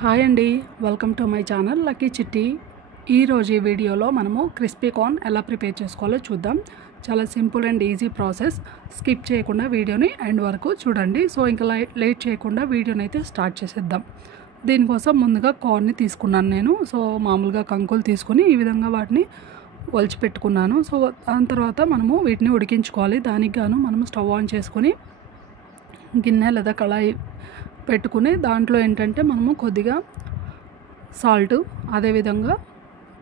Hi అండి, welcome to my channel lucky చిట్టి. ఈరోజు ఈ వీడియోలో మనము క్రిస్పీ కార్న్ ఎలా ప్రిపేర్ చేసుకోవాలో చూద్దాం. చాలా simple and easy process. Skip చేయకుండా వీడియోని ఎండ్ వరకు చూడండి. సో ఇంకా లేట్ చేయకుండా వీడియోని అయితే స్టార్ట్ చేసేద్దాం. దీనికోసం ముందుగా కార్న్ని తీసుకున్నాను నేను. సో మామూలుగా కంకులు తీసుకుని ఈ విధంగా వాటిని ఒలిచి పెట్టుకున్నాను. సో దాని తర్వాత మనము వీటిని ఉడికించుకోవాలి. దానికి గాను మనము స్టవ్ ఆన్ చేసుకొని గిన్నె లేదా కళాయి పెట్టుకుని దాంట్లో ఏంటంటే మనము కొద్దిగా సాల్ట్ అదేవిధంగా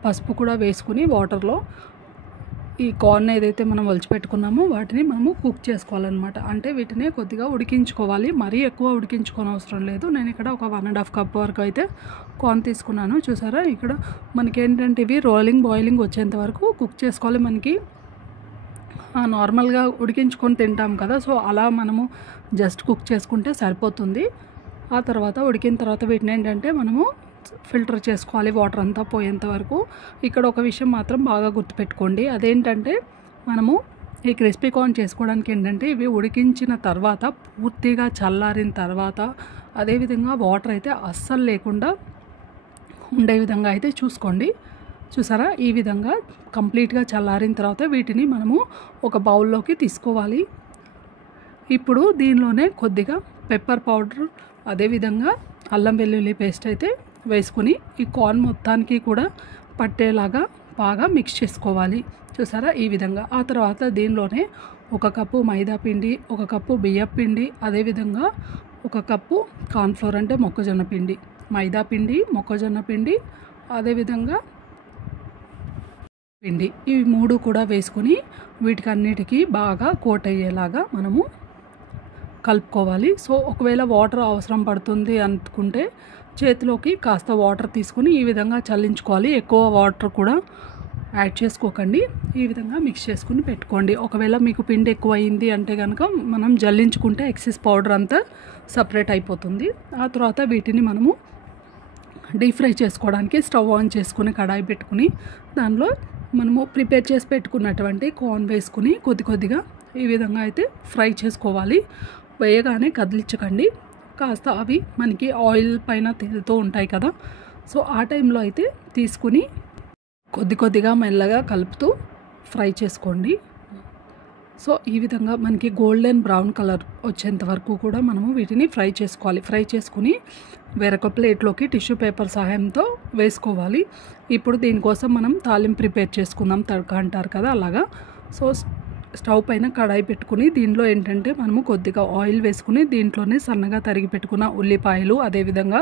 పసుపు కూడా వేసుకుని వాటర్లో ఈ కార్న్ ఏదైతే మనం ఒలిచి పెట్టుకున్నామో వాటిని మనము కుక్ చేసుకోవాలన్నమాట. అంటే వీటిని కొద్దిగా ఉడికించుకోవాలి. మరీ ఎక్కువ ఉడికించుకోని అవసరం లేదు. నేను ఇక్కడ ఒక 1.5 కప్ వరకు అయితే కార్న్ తీసుకున్నాను. చూసారా, ఇక్కడ మనకి ఏంటంటే ఇవి బాయిలింగ్ వచ్చేంత వరకు కుక్ చేసుకోవాలి. మనకి నార్మల్గా ఉడికించుకొని తింటాం కదా, సో అలా మనము జస్ట్ కుక్ చేసుకుంటే సరిపోతుంది. ఆ తర్వాత ఉడికిన తర్వాత వీటిని ఏంటంటే మనము ఫిల్టర్ చేసుకోవాలి వాటర్ అంతా పోయేంత వరకు. ఇక్కడ ఒక విషయం మాత్రం బాగా గుర్తుపెట్టుకోండి, అదేంటంటే మనము ఈ క్రిస్పీ కార్న్ చేసుకోవడానికి ఏంటంటే ఇవి ఉడికించిన తర్వాత పూర్తిగా చల్లారిన తర్వాత అదేవిధంగా వాటర్ అయితే అస్సలు లేకుండా ఉండే విధంగా అయితే చూసుకోండి. చూసారా, ఈ విధంగా కంప్లీట్గా చల్లారిన తర్వాత వీటిని మనము ఒక బౌల్లోకి తీసుకోవాలి. ఇప్పుడు దీనిలోనే కొద్దిగా పెప్పర్ పౌడర్ అదేవిధంగా అల్లం వెల్లుల్లి పేస్ట్ అయితే వేసుకుని ఈ కార్న్ మొత్తానికి కూడా పట్టేలాగా బాగా మిక్స్ చేసుకోవాలి. చూసారా, ఈ విధంగా. ఆ తర్వాత దీనిలోనే 1 కప్పు మైదా పిండి, 1 కప్పు బియ్యం పిండి, అదేవిధంగా 1 కప్పు కార్న్ఫ్లోర్ అంటే మొక్కజొన్న పిండి, మైదా పిండి, మొక్కజొన్న పిండి, అదేవిధంగా పిండి, ఇవి 3 కూడా వేసుకుని వీటికన్నిటికీ బాగా కోట్ అయ్యేలాగా మనము కలుపుకోవాలి. సో ఒకవేళ వాటర్ అవసరం పడుతుంది అనుకుంటే చేతిలోకి కాస్త వాటర్ తీసుకుని ఈ విధంగా చల్లించుకోవాలి. ఎక్కువ వాటర్ కూడా యాడ్ చేసుకోకండి. ఈ విధంగా మిక్స్ చేసుకుని పెట్టుకోండి. ఒకవేళ మీకు పిండి ఎక్కువ అయింది అంటే కనుక మనం జల్లించుకుంటే ఎక్సెస్ పౌడర్ అంతా సపరేట్ అయిపోతుంది. ఆ తర్వాత వీటిని మనము డీప్ ఫ్రై చేసుకోవడానికి స్టవ్ ఆన్ చేసుకుని కడాయి పెట్టుకుని దానిలో మనము ప్రిపేర్ చేసి పెట్టుకున్నటువంటి కార్న్ వేసుకుని కొద్దిగా ఈ విధంగా అయితే ఫ్రై చేసుకోవాలి. వేయగానే కదిలించకండి, కాస్త అవి మనకి ఆయిల్ పైన తేలుతూ ఉంటాయి కదా, సో ఆ టైంలో అయితే తీసుకుని కొద్దిగా మెల్లగా కలుపుతూ ఫ్రై చేసుకోండి. సో ఈ విధంగా మనకి గోల్డెన్ బ్రౌన్ కలర్ వచ్చేంత వరకు కూడా మనము వీటిని ఫ్రై చేసుకోవాలి. ఫ్రై చేసుకుని వేరొక ప్లేట్లోకి టిష్యూ పేపర్ సహాయంతో వేసుకోవాలి. ఇప్పుడు దీనికోసం మనం తాలింపు ప్రిపేర్ చేసుకుందాం, తడక అంటారు కదా, అలాగా. సో స్టవ్ పైన కడాయి పెట్టుకుని దీనిలో ఏంటంటే మనము కొద్దిగా ఆయిల్ వేసుకుని దీంట్లోనే సన్నగా తరిగి పెట్టుకున్న ఉల్లిపాయలు, అదేవిధంగా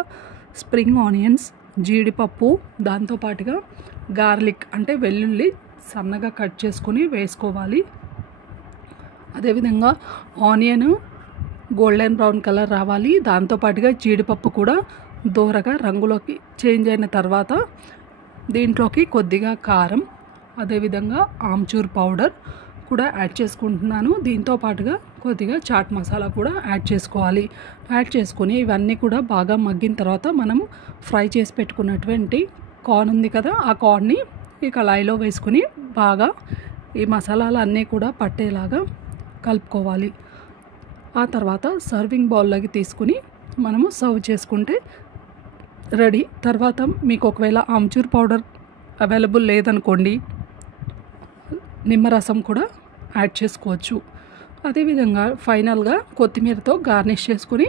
స్ప్రింగ్ ఆనియన్స్, జీడిపప్పు, దాంతోపాటుగా గార్లిక్ అంటే వెల్లుల్లి సన్నగా కట్ చేసుకుని వేసుకోవాలి. అదేవిధంగా ఆనియన్ గోల్డెన్ బ్రౌన్ కలర్ రావాలి. దాంతోపాటుగా జీడిపప్పు కూడా దోరగా రంగులోకి చేంజ్ అయిన తర్వాత దీంట్లోకి కొద్దిగా కారం, అదేవిధంగా ఆమ్చూర్ పౌడర్ కూడా యాడ్ చేసుకుంటున్నాను. దీంతో పాటుగా కొద్దిగా చాట్ మసాలా కూడా యాడ్ చేసుకోవాలి. యాడ్ చేసుకొని ఇవన్నీ కూడా బాగా మగ్గిన తర్వాత మనం ఫ్రై చేసి పెట్టుకున్నటువంటి కార్న్ ఉంది కదా, ఆ కార్న్ని ఈ కళాయిలో వేసుకుని బాగా ఈ మసాలాలు అన్నీ కూడా పట్టేలాగా కలుపుకోవాలి. ఆ తర్వాత సర్వింగ్ బౌల్లోకి తీసుకుని మనము సర్వ్ చేసుకుంటే రెడీ. తర్వాత మీకు ఒకవేళ ఆమ్చూర్ పౌడర్ అవైలబుల్ లేదనుకోండి, నిమ్మరసం కూడా యాడ్ చేసుకోవచ్చు. అదేవిధంగా ఫైనల్గా కొత్తిమీరతో గార్నిష్ చేసుకుని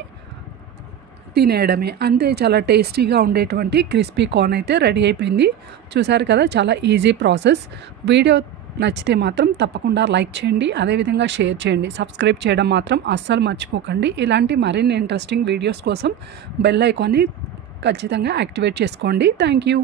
తినేయడమే. అంతే, చాలా టేస్టీగా ఉండేటువంటి క్రిస్పీ కార్న్ అయితే రెడీ అయిపోయింది. చూసారు కదా, చాలా ఈజీ ప్రాసెస్. వీడియో నచ్చితే మాత్రం తప్పకుండా లైక్ చేయండి, అదేవిధంగా షేర్ చేయండి. సబ్స్క్రైబ్ చేయడం మాత్రం అస్సలు మర్చిపోకండి. ఇలాంటి మరిన్ని ఇంట్రెస్టింగ్ వీడియోస్ కోసం బెల్ ఐకాన్ని ఖచ్చితంగా యాక్టివేట్ చేసుకోండి. Thank you.